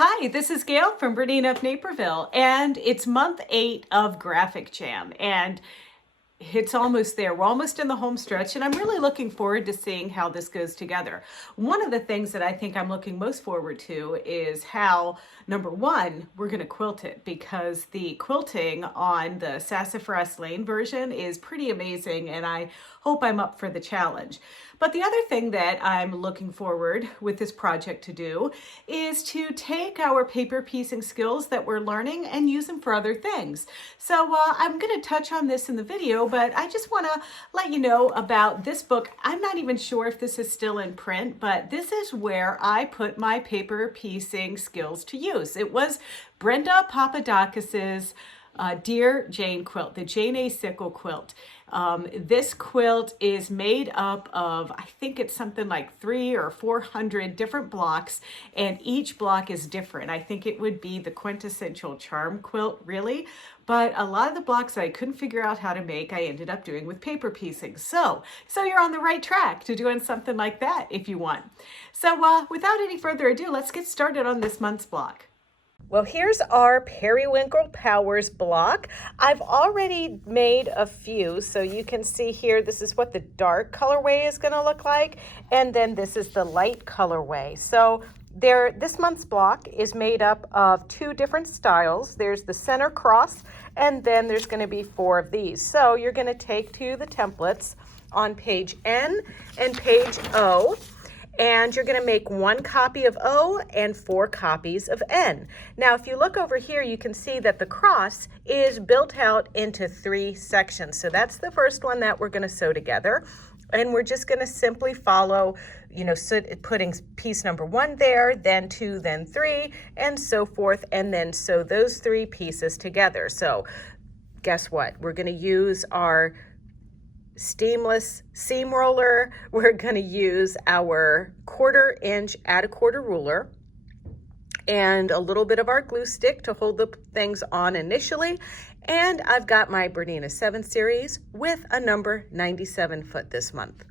Hi, this is Gayle from BERNINA of Naperville, and it's month 8 of Graphic Jam, and it's almost there. We're almost in the home stretch, and I'm really looking forward to seeing how this goes together. One of the things that I think I'm looking most forward to is how, number one, we're going to quilt it, because the quilting on the Sassafras Lane version is pretty amazing, and I hope I'm up for the challenge. But the other thing that I'm looking forward with this project to do is to take our paper piecing skills that we're learning and use them for other things. So I'm going to touch on this in the video, but I just want to let you know about this book. I'm not even sure if this is still in print, but this is where I put my paper piecing skills to use. It was Brenda Papadakis's Dear Jane quilt, the Jane A. Sickle quilt. This quilt is made up of, I think it's something like 300 or 400 different blocks, and each block is different. I think it would be the quintessential charm quilt, really. But a lot of the blocks I couldn't figure out how to make, I ended up doing with paper piecing. So you're on the right track to doing something like that if you want. So without any further ado, let's get started on this month's block. Well, here's our Periwinkle Powers block. I've already made a few, so you can see here, this is what the dark colorway is going to look like, and then this is the light colorway. So this month's block is made up of 2 different styles. There's the center cross, and then there's going to be 4 of these. So you're going to take to the templates on page N and page O, and you're going to make 1 copy of O and 4 copies of N. Now, if you look over here, you can see that the cross is built out into 3 sections. So that's the first one that we're going to sew together. And we're just going to simply follow, putting piece number 1 there, then 2, then 3, and so forth, and then sew those 3 pieces together. So guess what? We're going to use our seamless seam roller. We're going to use our 1/4 inch add a quarter ruler and a little bit of our glue stick to hold the things on initially. And I've got my Bernina 7 series with a number 97 foot this month.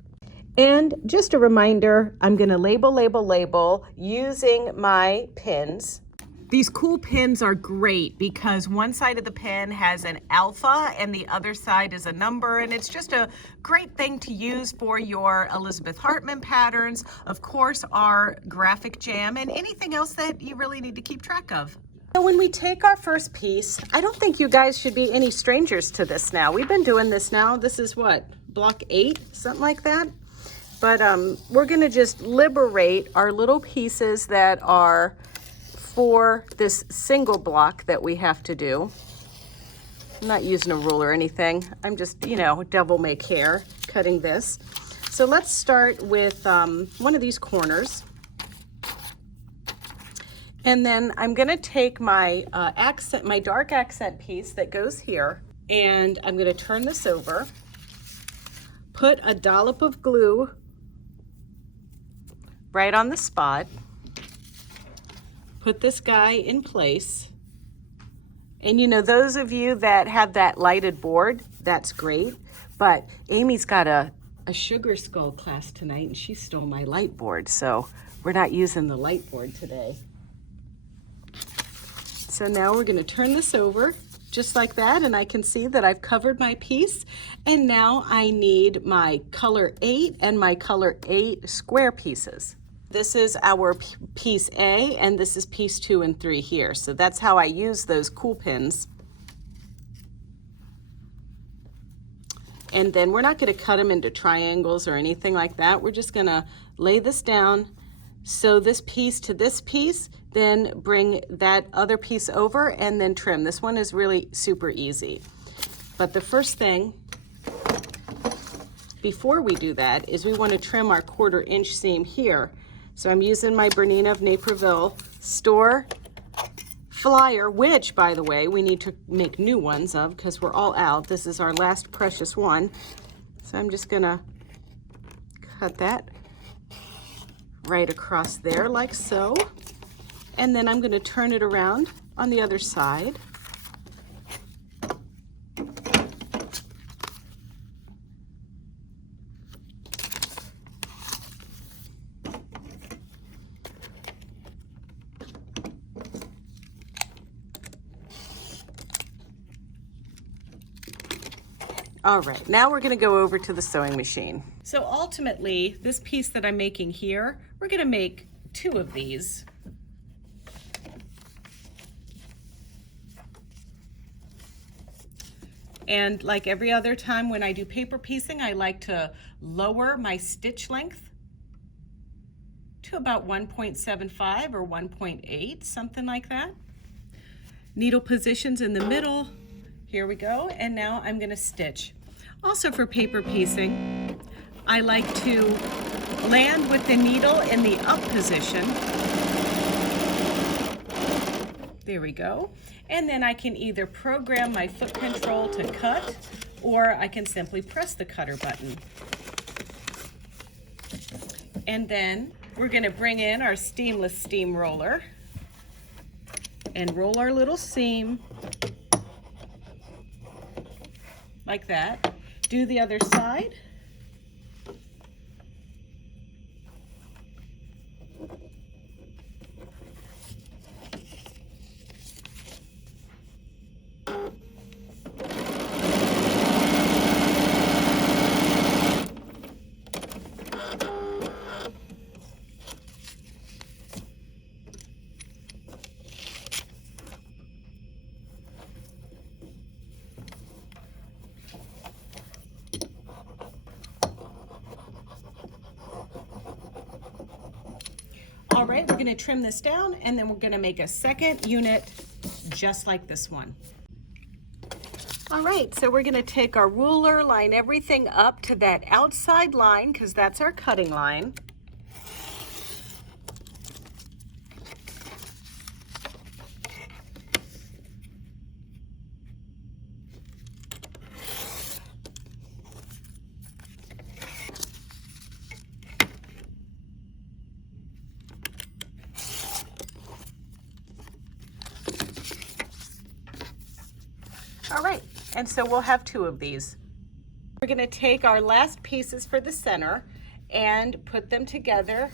And just a reminder, I'm going to label using my pins. These cool pins are great because one side of the pin has an alpha and the other side is a number, and it's just a great thing to use for your Elizabeth Hartman patterns, of course our Graphic Jam, and anything else that you really need to keep track of. So when we take our first piece, I don't think you guys should be any strangers to this now. We've been doing this now. This is what, block 8, something like that? But we're going to just liberate our little pieces that are for this single block that we have to do. I'm not using a ruler or anything. I'm just, devil may care, cutting this. So let's start with one of these corners. And then I'm going to take my my dark accent piece that goes here, and I'm going to turn this over, put a dollop of glue right on the spot, put this guy in place. And those of you that have that lighted board, that's great. But Amy's got a sugar skull class tonight, and she stole my light board, so we're not using the light board today. So now we're going to turn this over just like that, and I can see that I've covered my piece. And now I need my color 8 and my color 8 square pieces. This is our piece A, and this is piece 2 and 3 here. So that's how I use those cool pins. And then we're not going to cut them into triangles or anything like that. We're just going to lay this down, sew this piece to this piece, then bring that other piece over and then trim. This one is really super easy. But the first thing before we do that is we want to trim our 1/4 inch seam here. So I'm using my Bernina of Naperville store flyer, which, by the way, we need to make new ones of because we're all out. This is our last precious one. So I'm just going to cut that right across there like so. And then I'm going to turn it around on the other side. All right, now we're gonna go over to the sewing machine. So ultimately, this piece that I'm making here, we're gonna make 2 of these. And like every other time when I do paper piecing, I like to lower my stitch length to about 1.75 or 1.8, something like that. Needle positions in the middle. Here we go, and now I'm gonna stitch. Also for paper piecing, I like to land with the needle in the up position. There we go. And then I can either program my foot control to cut, or I can simply press the cutter button. And then we're gonna bring in our steamless steam roller and roll our little seam like that. Do the other side. All right, we're gonna trim this down and then we're gonna make a second unit just like this one. All right, so we're gonna take our ruler, line everything up to that outside line because that's our cutting line. All right, and so we'll have 2 of these. We're gonna take our last pieces for the center and put them together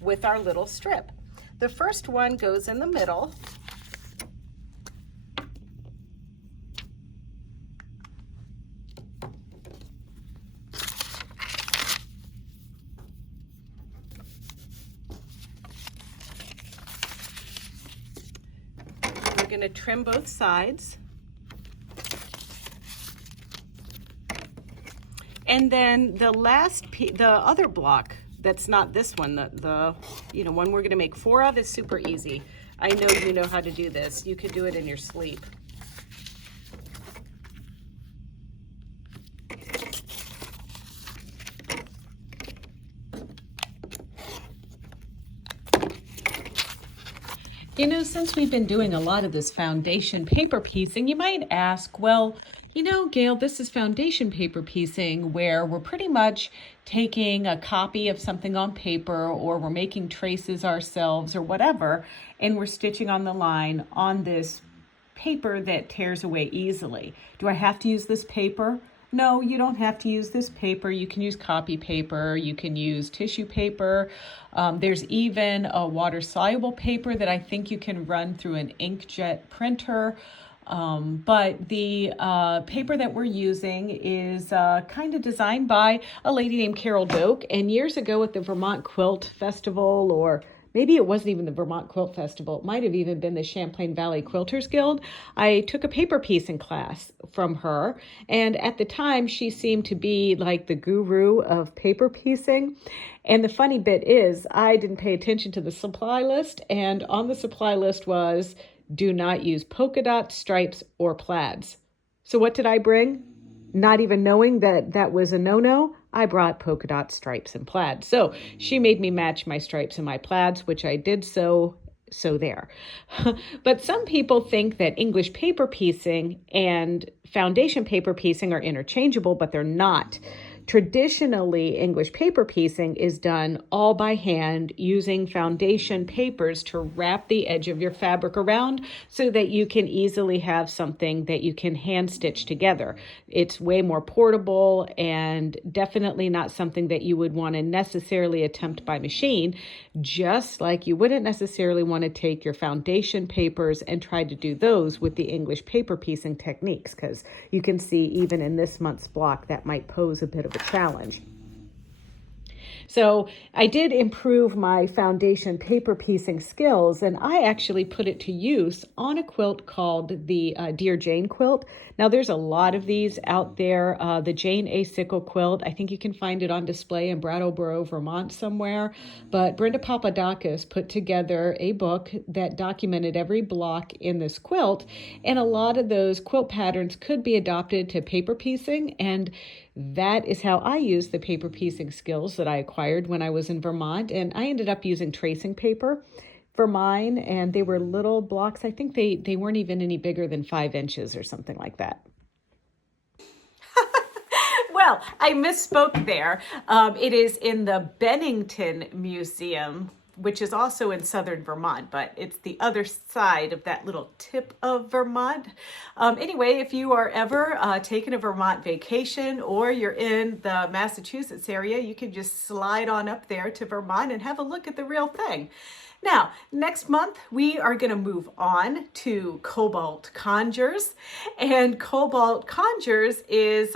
with our little strip. The first one goes in the middle. We're gonna trim both sides. And then the the other block, that's not this one, the one we're gonna make 4 of is super easy. I know you know how to do this. You could do it in your sleep. You know, since we've been doing a lot of this foundation paper piecing, you might ask, well, you know, Gayle, this is foundation paper piecing where we're pretty much taking a copy of something on paper or we're making traces ourselves or whatever, and we're stitching on the line on this paper that tears away easily. Do I have to use this paper? No, you don't have to use this paper. You can use copy paper. You can use tissue paper. There's even a water-soluble paper that I think you can run through an inkjet printer. But the paper that we're using is kind of designed by a lady named Carol Doak. And years ago at the Vermont Quilt Festival, or maybe it wasn't even the Vermont Quilt Festival, it might have even been the Champlain Valley Quilters Guild, I took a paper piecing class from her. And at the time, she seemed to be like the guru of paper piecing. And the funny bit is, I didn't pay attention to the supply list. And on the supply list was, do not use polka dots, stripes, or plaids. So what did I bring? Not even knowing that that was a no-no, I brought polka dots, stripes, and plaids. So she made me match my stripes and my plaids, which I did so there. But some people think that English paper piecing and foundation paper piecing are interchangeable, but they're not. Traditionally, English paper piecing is done all by hand using foundation papers to wrap the edge of your fabric around so that you can easily have something that you can hand stitch together. It's way more portable and definitely not something that you would want to necessarily attempt by machine just like you wouldn't necessarily want to take your foundation papers and try to do those with the English paper piecing techniques, because you can see even in this month's block that might pose a bit of a challenge. So I did improve my foundation paper piecing skills, and I actually put it to use on a quilt called the Dear Jane quilt. Now there's a lot of these out there. The Jane A. Sickle quilt, I think you can find it on display in Brattleboro, Vermont somewhere. But Brenda Papadakis put together a book that documented every block in this quilt, and a lot of those quilt patterns could be adopted to paper piecing, and that is how I used the paper piecing skills that I acquired when I was in Vermont. And I ended up using tracing paper for mine, and they were little blocks. I think they weren't even any bigger than 5 inches or something like that. Well, I misspoke there. It is in the Bennington Museum, which is also in southern Vermont, but it's the other side of that little tip of Vermont. Anyway, if you are ever taking a Vermont vacation, or you're in the Massachusetts area, you can just slide on up there to Vermont and have a look at the real thing. Now, next month, we are going to move on to Cobalt Conjures. And Cobalt Conjures is,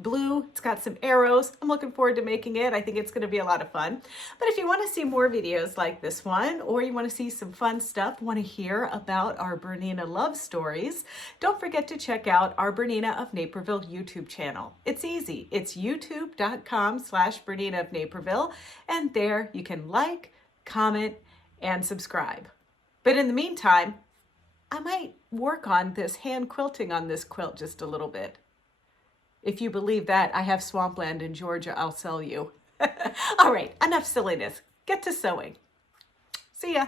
blue. It's got some arrows. I'm looking forward to making it. I think it's going to be a lot of fun. But if you want to see more videos like this one, or you want to see some fun stuff, want to hear about our Bernina love stories, don't forget to check out our Bernina of Naperville YouTube channel. It's easy. It's youtube.com/Bernina of Naperville. And there you can like, comment, and subscribe. But in the meantime, I might work on this hand quilting on this quilt just a little bit. If you believe that, I have swampland in Georgia I'll sell you. All right, enough silliness. Get to sewing. See ya.